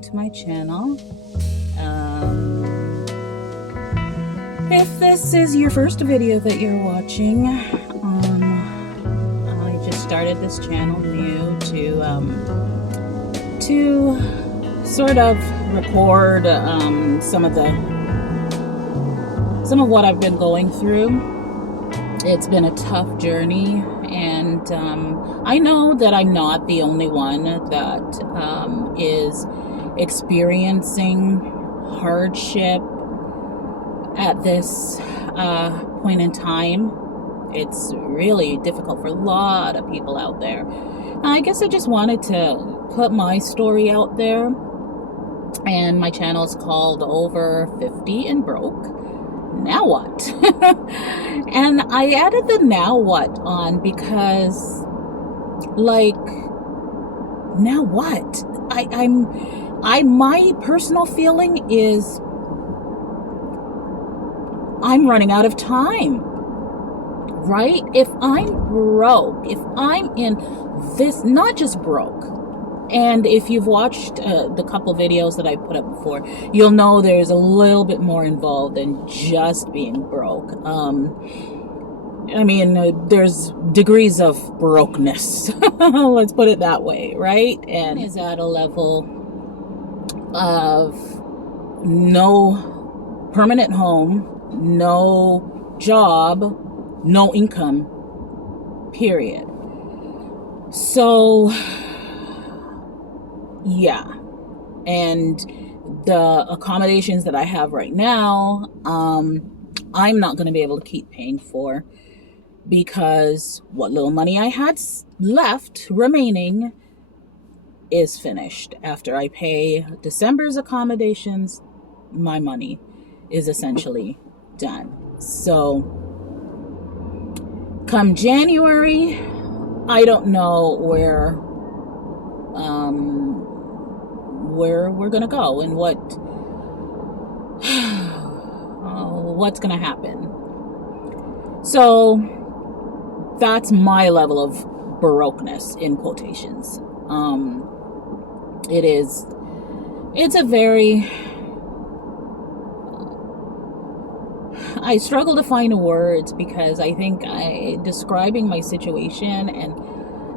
welcome to my channel. If this is your first video that you're watching, I just started this channel new to sort of record some of what I've been going through. It's been a tough journey, and I know that I'm not the only one that is experiencing hardship at this point in time. It's really difficult for a lot of people out there. I guess I just wanted to put my story out there, and my channel is called Over 50 and Broke. Now what? And I added the now what on because, like, now what? My personal feeling is I'm running out of time, right? If I'm broke, if I'm in this, not just broke, and if you've watched the couple videos that I put up before, you'll know there's a little bit more involved than just being broke. I mean, there's degrees of brokenness. Let's put it that way, right? And is at a level of no permanent home, no job, no income, period. So yeah, and the accommodations that I have right now, I'm not going to be able to keep paying for, because what little money I had left remaining is finished. After I pay December's accommodations, my money is essentially done. So come January, I don't know where we're gonna go and what's gonna happen. So that's my level of brokenness, in quotations. It's a very, I struggle to find words, because I think describing my situation and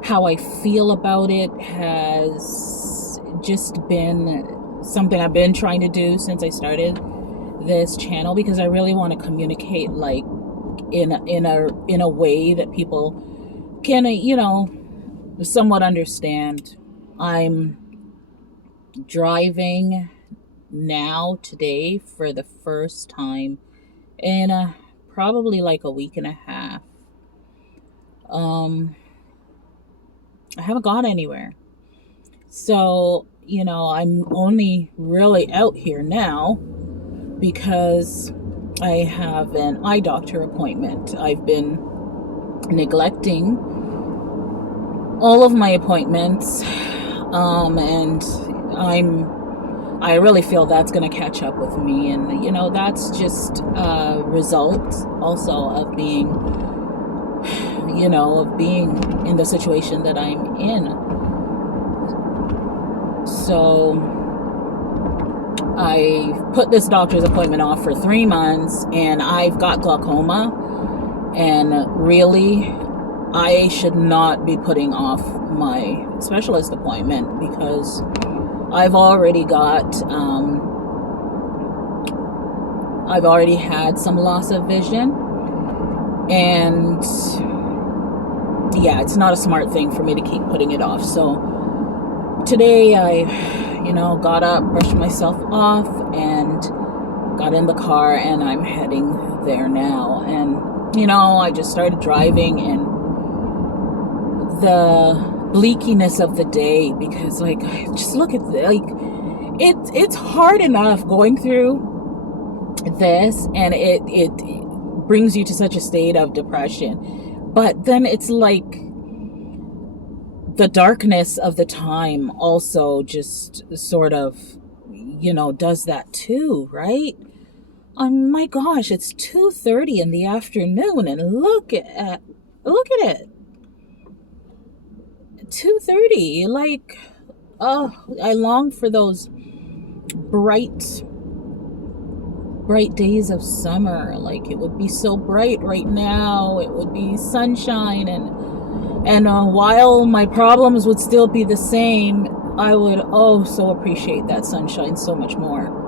how I feel about it has just been something I've been trying to do since I started this channel, because I really want to communicate, like, in a way that people can, somewhat understand. I'm driving now today for the first time in probably like a week and a half. I haven't gone anywhere. So, I'm only really out here now because I have an eye doctor appointment. I've been neglecting all of my appointments, and I really feel that's going to catch up with me. And, that's just a result also of being in the situation that I'm in. So I put this doctor's appointment off for 3 months, and I've got glaucoma, and really I should not be putting off my specialist appointment, because I've already had some loss of vision, and yeah, it's not a smart thing for me to keep putting it off. So today I, got up, brushed myself off, and got in the car, and I'm heading there now. And, I just started driving, and the bleakiness of the day, because, like, just look at it's hard enough going through this, and it brings you to such a state of depression. But then it's like the darkness of the time also just sort of, does that too, right? Oh my gosh, it's 2:30 in the afternoon, and look at it. 2:30, like, oh, I long for those bright days of summer. Like, it would be so bright right now. It would be sunshine, and while my problems would still be the same, I would so appreciate that sunshine so much more.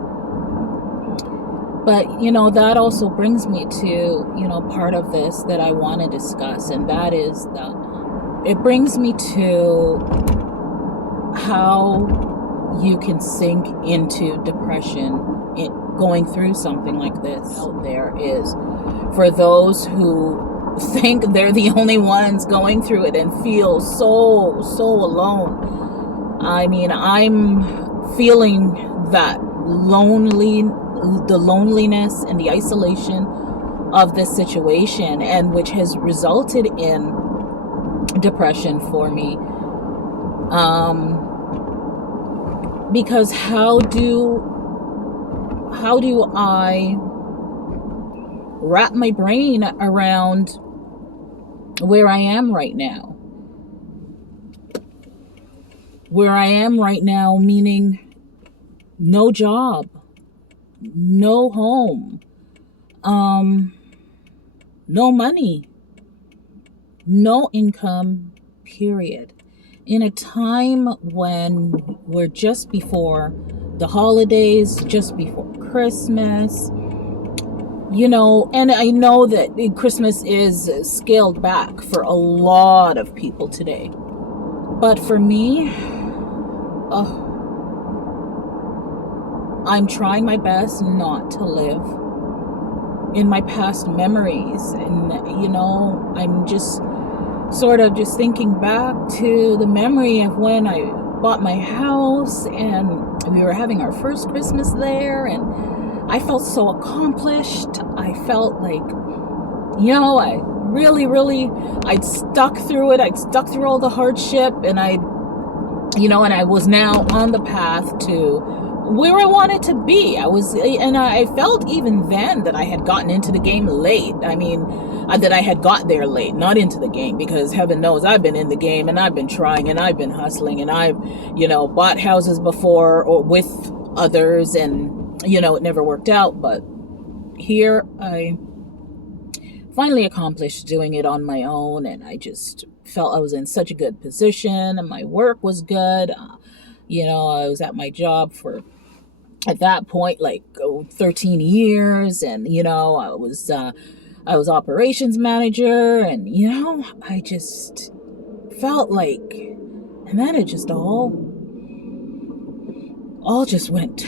But, that also brings me to, part of this that I want to discuss, and that is it brings me to how you can sink into depression going through something like this. Out there is for those who think they're the only ones going through it and feel so alone. I mean, I'm feeling that the loneliness and the isolation of this situation, and which has resulted in depression for me. Because how do I wrap my brain around where I am right now? Where I am right now, meaning no job, no home, no money, no income, period. In a time when we're just before the holidays, just before Christmas, and I know that Christmas is scaled back for a lot of people today. But for me, I'm trying my best not to live in my past memories. And, I'm just sort of just thinking back to the memory of when I bought my house and we were having our first Christmas there, and I felt so accomplished. I felt like, I really, I'd stuck through it. I'd stuck through all the hardship, and I was now on the path to where I wanted to be. I felt even then that I had gotten into the game late. I mean, that I had got there late, not into the game, because heaven knows I've been in the game and I've been trying and I've been hustling and I've, bought houses before or with others, and, it never worked out. But here I finally accomplished doing it on my own, and I just felt I was in such a good position, and my work was good. I was at my job for, at that point, like 13 years, and I was operations manager, and I just felt like, and then it just all just went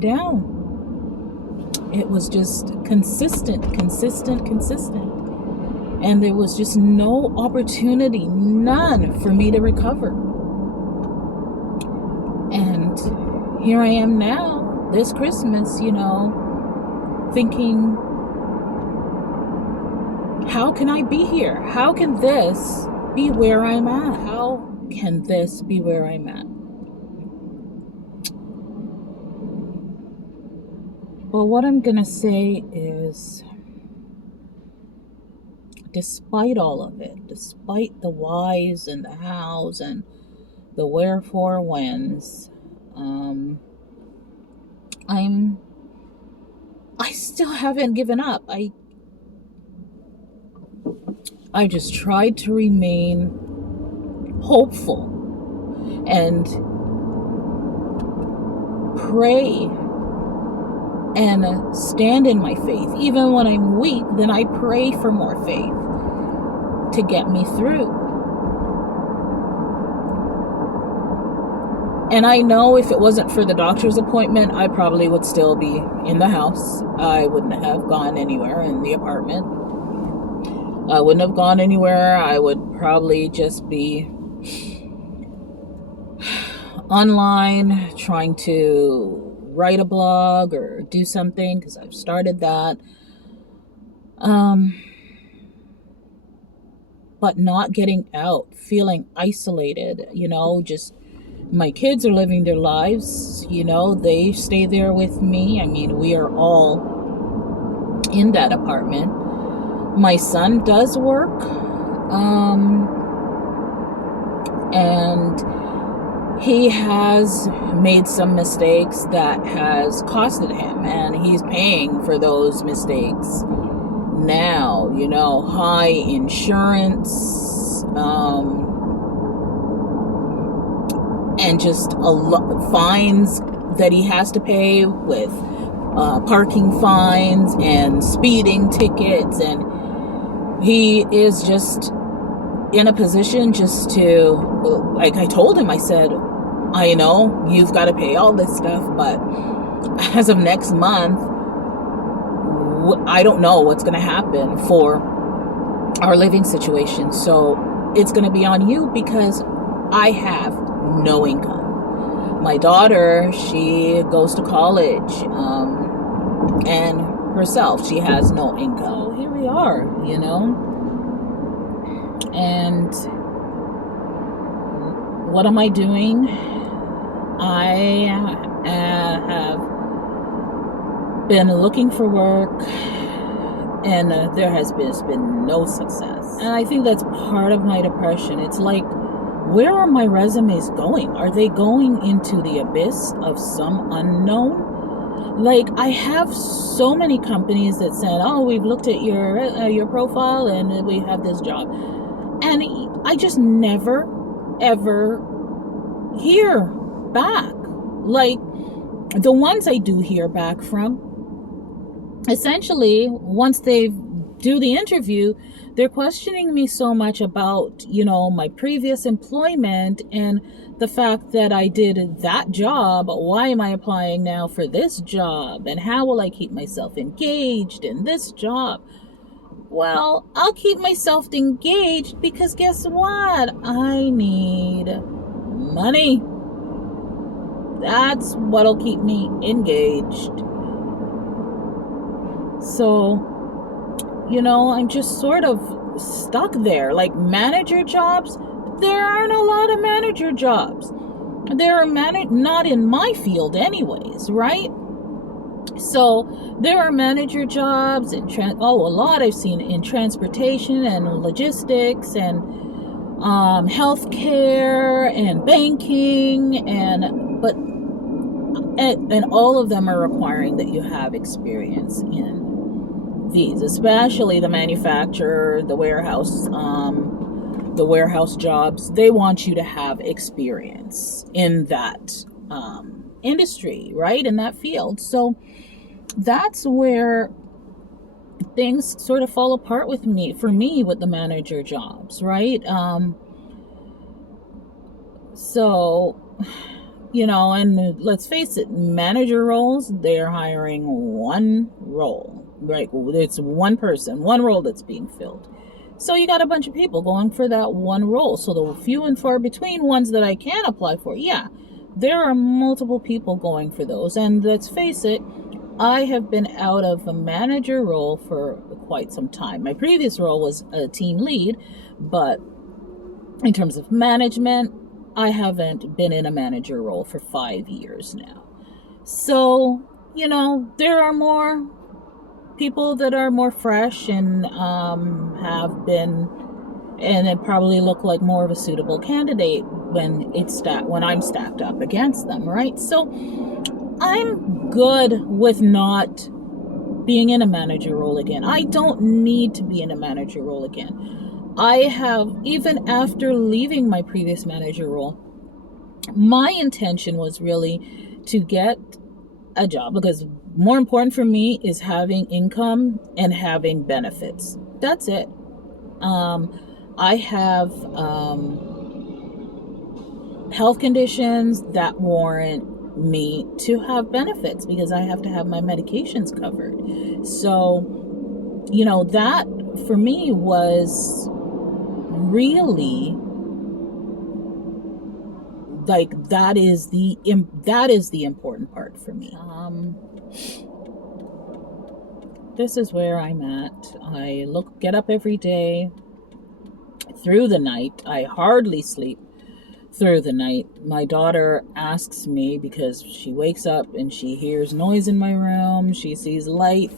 down. It was just consistent, and there was just no opportunity, none, for me to recover. And here I am now, this Christmas, thinking, how can I be here? How can this be where I'm at? How can this be where I'm at? Well, what I'm going to say is, despite all of it, despite the whys and the hows and the wherefore whens, I still haven't given up. I just tried to remain hopeful and pray and stand in my faith. Even when I'm weak, then I pray for more faith to get me through. And I know if it wasn't for the doctor's appointment, I probably would still be in the house. I wouldn't have gone anywhere in the apartment. I wouldn't have gone anywhere. I would probably just be online trying to write a blog or do something, because I've started that. But not getting out, feeling isolated, just my kids are living their lives, they stay there with me. I mean, we are all in that apartment. My son does work, and he has made some mistakes that has costed him, and he's paying for those mistakes now. High insurance, and just fines that he has to pay with parking fines and speeding tickets, and he is just in a position just to, like I told him, I said, I know you've got to pay all this stuff, but as of next month, I don't know what's going to happen for our living situation. So it's going to be on you because I have no income. My daughter, she goes to college, and herself, she has no income. So here we are, And what am I doing? I have been looking for work, and there has been no success. And I think that's part of my depression. It's like, where are my resumes going? Are they going into the abyss of some unknown? Like, I have so many companies that said, oh, we've looked at your profile and we have this job. And I just never, ever hear back. Like, the ones I do hear back from, essentially, once they do the interview, they're questioning me so much about, my previous employment and the fact that I did that job. Why am I applying now for this job? And how will I keep myself engaged in this job? Well, I'll keep myself engaged because guess what? I need money. That's what'll keep me engaged. So, I'm just sort of stuck there. Like, manager jobs, there aren't a lot of manager jobs. There are not in my field anyways, right? So there are manager jobs in a lot I've seen in transportation and logistics and healthcare and banking, and all of them are requiring that you have experience in these, especially the manufacturer, the warehouse jobs. They want you to have experience in that industry, right? In that field. So that's where things sort of fall apart with me with the manager jobs, right? And let's face it, manager roles, they're hiring one role, right? It's one person, one role that's being filled. So you got a bunch of people going for that one role. So the few and far between ones that I can apply for, yeah, there are multiple people going for those. And let's face it, I have been out of a manager role for quite some time. My previous role was a team lead, but in terms of management, I haven't been in a manager role for 5 years now. So, there are more people that are more fresh and have been, and it probably look like more of a suitable candidate when I'm stacked up against them, right? So I'm good with not being in a manager role again. I don't need to be in a manager role again. I have, even after leaving my previous manager role, my intention was really to get a job, because more important for me is having income and having benefits. That's it. I have health conditions that warrant me to have benefits because I have to have my medications covered. So, that for me was really like, that is the important part for me. This is where I'm at. I get up every day through the night. I hardly sleep through the night. My daughter asks me, because she wakes up and she hears noise in my room, she sees light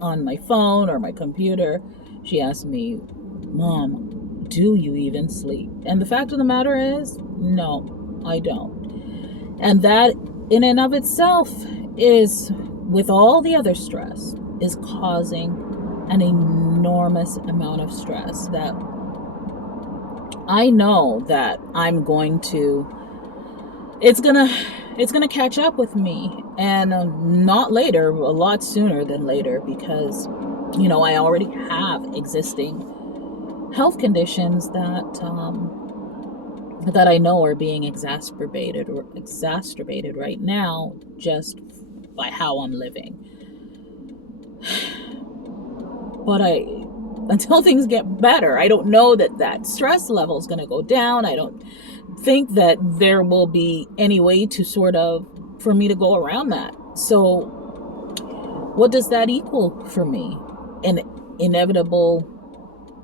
on my phone or my computer. She asks me, Mom, do you even sleep? And the fact of the matter is, no. I don't. And that in and of itself is, with all the other stress, is causing an enormous amount of stress that I know that I'm going to, it's gonna catch up with me, and not later, a lot sooner than later, because I already have existing health conditions that I know are being exacerbated right now just by how I'm living. But until things get better, I don't know that stress level is going to go down. I don't think that there will be any way to for me to go around that. So what does that equal for me? An inevitable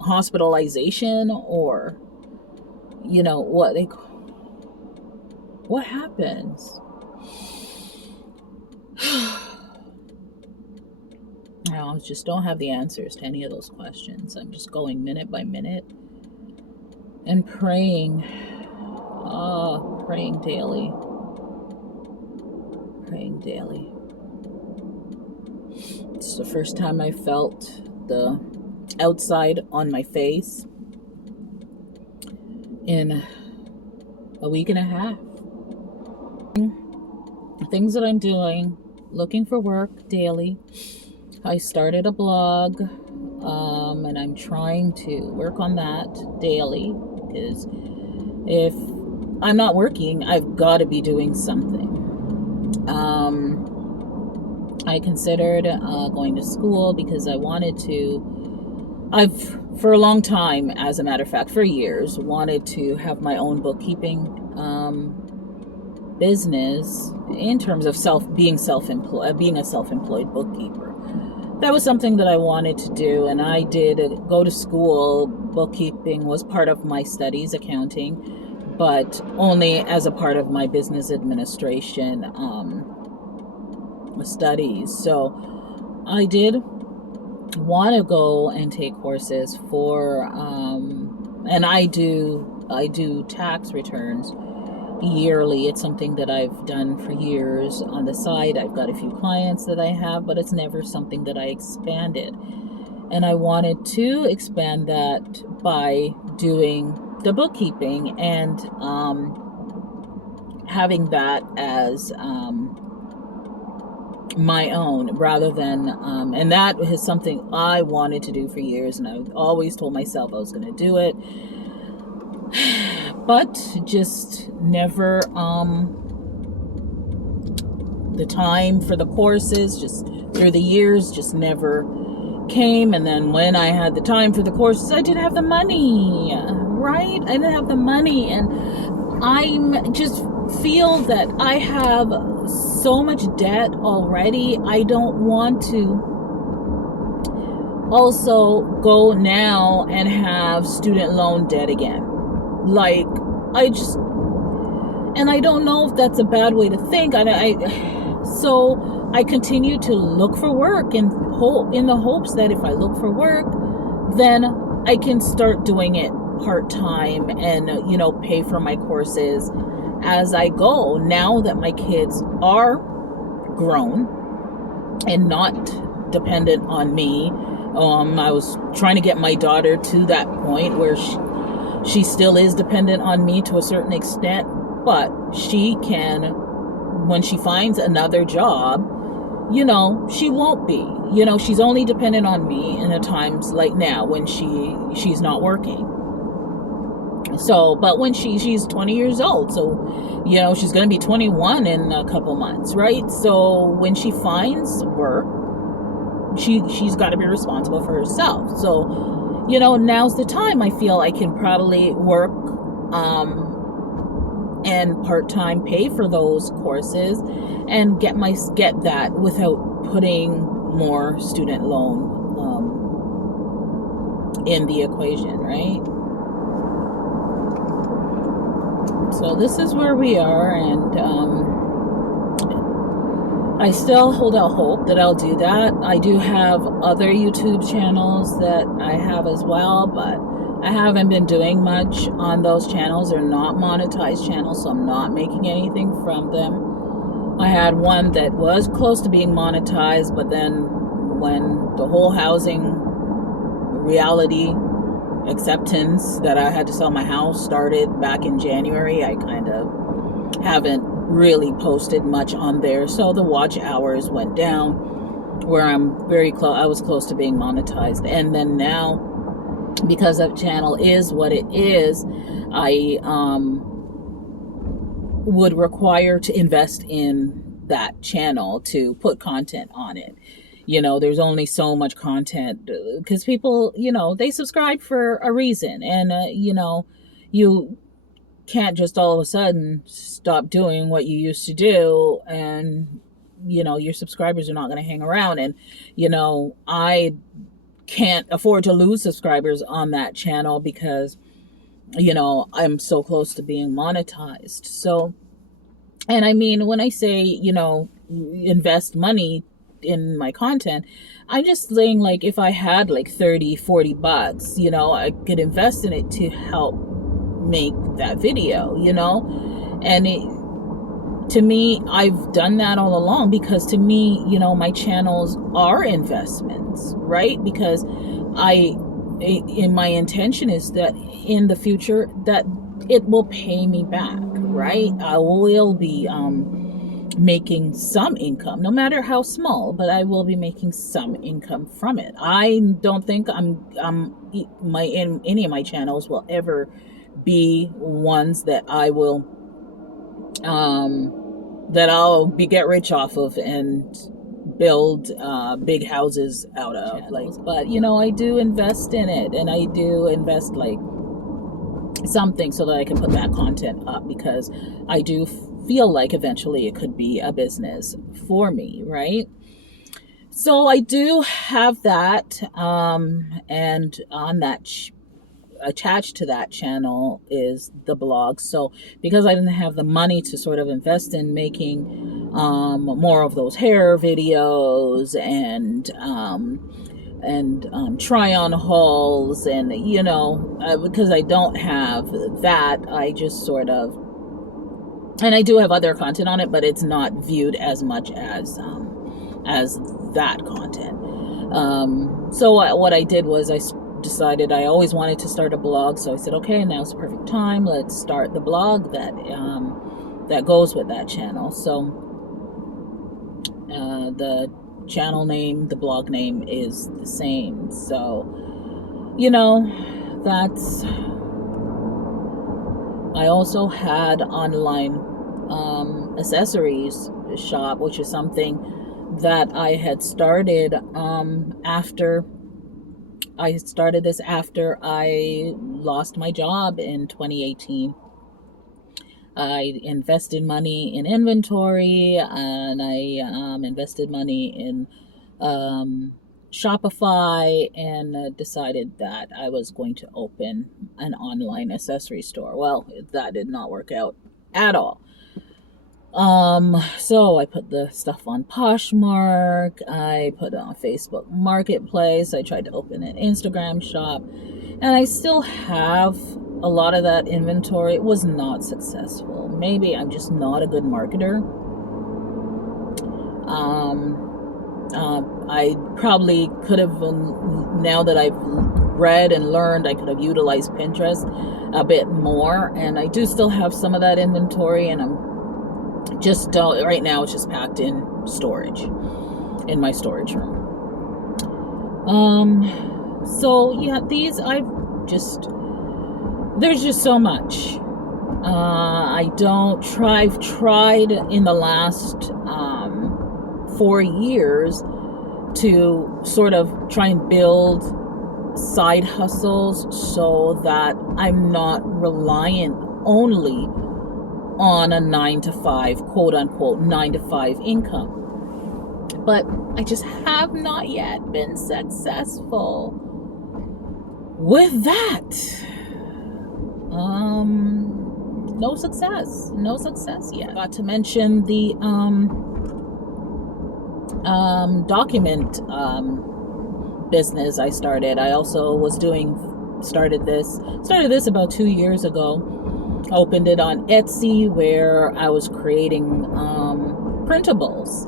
hospitalization, or what happens? I just don't have the answers to any of those questions. I'm just going minute by minute and praying daily. It's the first time I felt the outside on my face in a week and a half. Things that I'm doing, looking for work daily. I started a blog, and I'm trying to work on that daily, because if I'm not working, I've got to be doing something. I considered going to school because I wanted to. For a long time, as a matter of fact, for years, wanted to have my own bookkeeping business, in terms of being a self-employed bookkeeper. That was something that I wanted to do, and I did go to school. Bookkeeping was part of my studies, accounting, but only as a part of my business administration studies. So I did want to go and take courses for, and I do tax returns yearly. It's something that I've done for years on the side. I've got a few clients that I have, but it's never something that I expanded. And I wanted to expand that by doing the bookkeeping and having that as my own, rather than and that is something I wanted to do for years, and I always told myself I was going to do it, but just never the time for the courses, just through the years, just never came. And then when I had the time for the courses, I didn't have the money, right? I didn't have the money, and I'm just feel that I have so much debt already. I don't want to also go now and have student loan debt again. And I don't know if that's a bad way to think. So I continue to look for work in the hopes that if I look for work, then I can start doing it part-time and, pay for my courses as I go, now that my kids are grown and not dependent on me. I was trying to get my daughter to that point where she still is dependent on me to a certain extent, but she can, when she finds another job, she won't be. She's only dependent on me in the times like now when she's not working. So, but when she's 20 years old, so, she's going to be 21 in a couple months, right? So when she finds work, she's got to be responsible for herself. So, now's the time I feel I can probably work, and part-time pay for those courses and get that without putting more student loan, in the equation, right? So this is where we are, and I still hold out hope that I'll do that. I do have other YouTube channels that I have as well, but I haven't been doing much on those channels. They're not monetized channels, so I'm not making anything from them. I had one that was close to being monetized, but then when the whole housing reality acceptance that I had to sell my house started back in January, I kind of haven't really posted much on there. So the watch hours went down where I'm very close. I was close to being monetized. And then now, because that channel is what it is, I would require to invest in that channel to put content on it. You know, there's only so much content because people, you know, they subscribe for a reason. And, you know, you can't just all of a sudden stop doing what you used to do. And, you know, your subscribers are not going to hang around. And, you know, I can't afford to lose subscribers on that channel because, you know, I'm so close to being monetized. So, and I mean, when I say, you know, invest money in my content, I'm just saying, like, if I had like 30-40 bucks, you know, I could invest in it to help make that video, you know. And it, to me, I've done that all along because to me, you know, my channels are investments, right? Because in my intention is that in the future that it will pay me back, right? I will be making some income, no matter how small, but I will be making some income from it. I don't think any of my channels will ever be ones that I will get rich off of and build big houses out of, like. But you know, I do invest in it, and I do invest like something so that I can put that content up, because I do feel like eventually it could be a business for me, right? So I do have that, and on that attached to that channel is the blog. So because I didn't have the money to sort of invest in making more of those hair videos and try on hauls, and you know, because I don't have that, I just sort of, and I do have other content on it, but it's not viewed as much as that content. So what I did was I decided I always wanted to start a blog, so I said, okay, now's the perfect time. Let's start the blog that goes with that channel. So the channel name, the blog name is the same. So, you know, that's. I also had online accessories shop, which is something that I had started after I started this after I lost my job in 2018. I invested money in inventory, and I invested money in Shopify, and decided that I was going to open an online accessory store. Well, that did not work out at all. So I put the stuff on Poshmark, I put it on Facebook Marketplace, I tried to open an Instagram shop, and I still have a lot of that inventory. It was not successful. Maybe I'm just not a good marketer. I probably could have, now that I've read and learned, I could have utilized Pinterest a bit more, and I do still have some of that inventory, and I'm just don't, right now it's just packed in storage, in my storage room. So yeah, these, there's just so much. I've tried in the last 4 years to sort of try and build side hustles so that I'm not reliant only on a 9-to-5, quote unquote 9-to-5 income. But I just have not yet been successful with that. No success yet. Got to mention the document business I started. I also was doing started this about 2 years ago. Opened it on Etsy, where I was creating printables.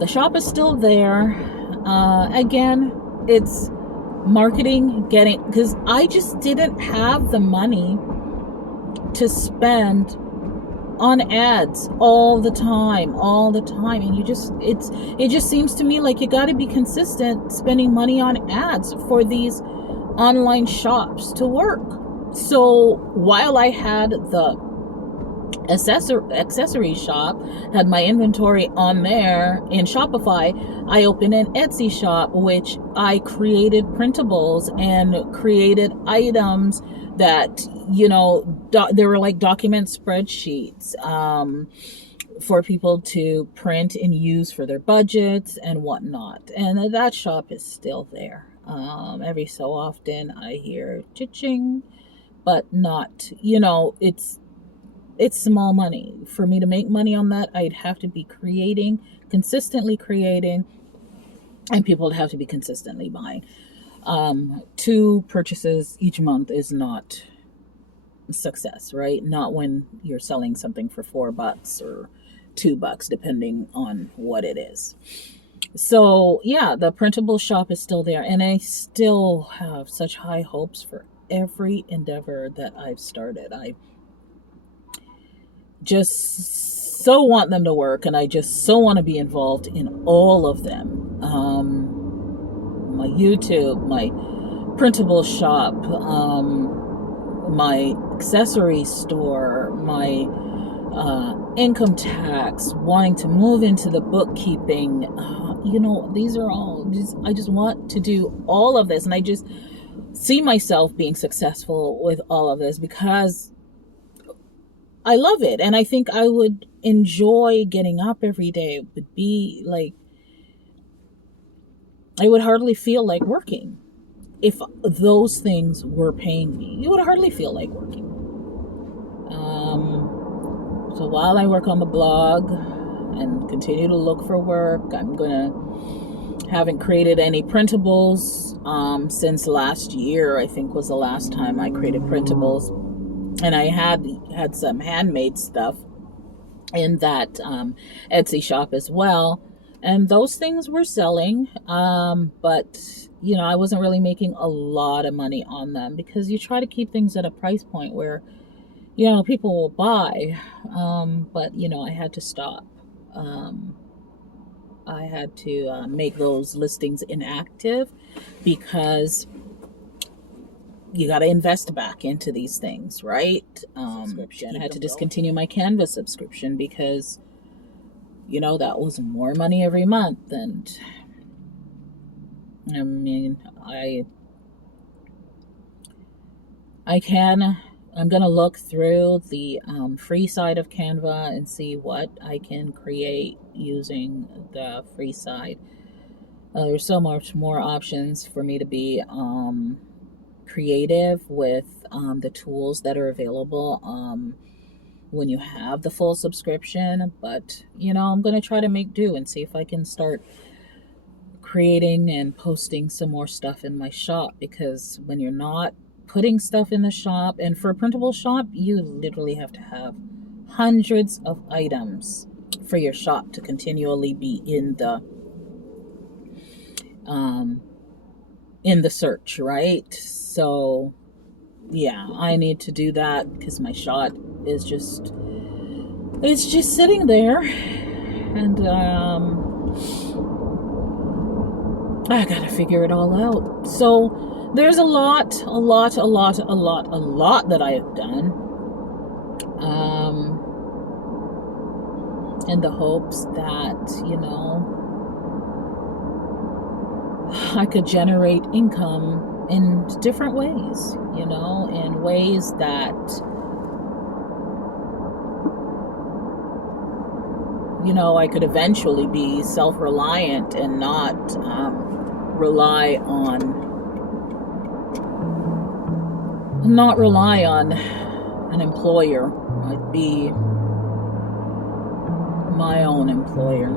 The shop is still there. Again, it's marketing, because I just didn't have the money to spend on ads all the time, and it just seems to me like you got to be consistent spending money on ads for these online shops to work. So while I had the accessory shop, had my inventory on there in Shopify, I opened an Etsy shop, which I created printables and created items that, they were like document spreadsheets for people to print and use for their budgets and whatnot. And that shop is still there. Every so often I hear cha-ching, but not, it's small money. For me to make money on that, I'd have to be consistently creating, and people would have to be consistently buying. 2 purchases each month is not success, right? Not when you're selling something for $4 or $2, depending on what it is. So yeah, the printable shop is still there, and I still have such high hopes for every endeavor that I've started. I just so want them to work, and I just so want to be involved in all of them. My YouTube, my printable shop, my accessory store, my income tax, wanting to move into the bookkeeping. These are all I just want to do all of this, and I just see myself being successful with all of this because I love it, and I think I would enjoy getting up every day. It would be like, I would hardly feel like working if those things were paying me. You would hardly feel like working. So while I work on the blog and continue to look for work, haven't created any printables since last year. I think was the last time I created printables. And I had some handmade stuff in that Etsy shop as well. And those things were selling. But, I wasn't really making a lot of money on them, because you try to keep things at a price point where, people will buy. But, I had to stop. I had to make those listings inactive, because you got to invest back into these things, right? I had to discontinue my Canva subscription because, that was more money every month. And I mean, I'm going to look through the free side of Canva and see what I can create using the free side. There's so much more options for me to be creative with the tools that are available when you have the full subscription. But I'm going to try to make do and see if I can start creating and posting some more stuff in my shop, because when you're not putting stuff in the shop, and for a printable shop, you literally have to have hundreds of items for your shop to continually be in the search, right? So yeah, I need to do that, because my shop is just sitting there, and I gotta figure it all out. So there's a lot that I have done, in the hopes that, I could generate income in different ways, in ways that, I could eventually be self-reliant and not rely on an employer. I'd be my own employer,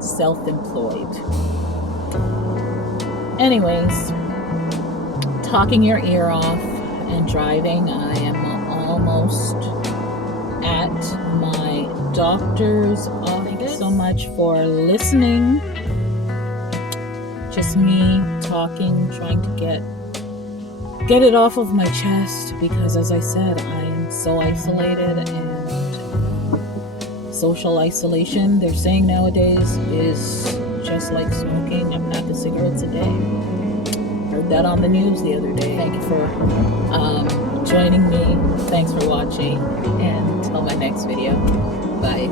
self-employed. Anyways, talking your ear off and driving. I am almost at my doctor's office. Thank you so much for listening. Just me talking, trying to get it off of my chest, because as I said, I am so isolated, and social isolation, they're saying nowadays, is just like smoking a pack of cigarettes a day. Heard that on the news the other day. Thank you for joining me. Thanks for watching, and until my next video. Bye.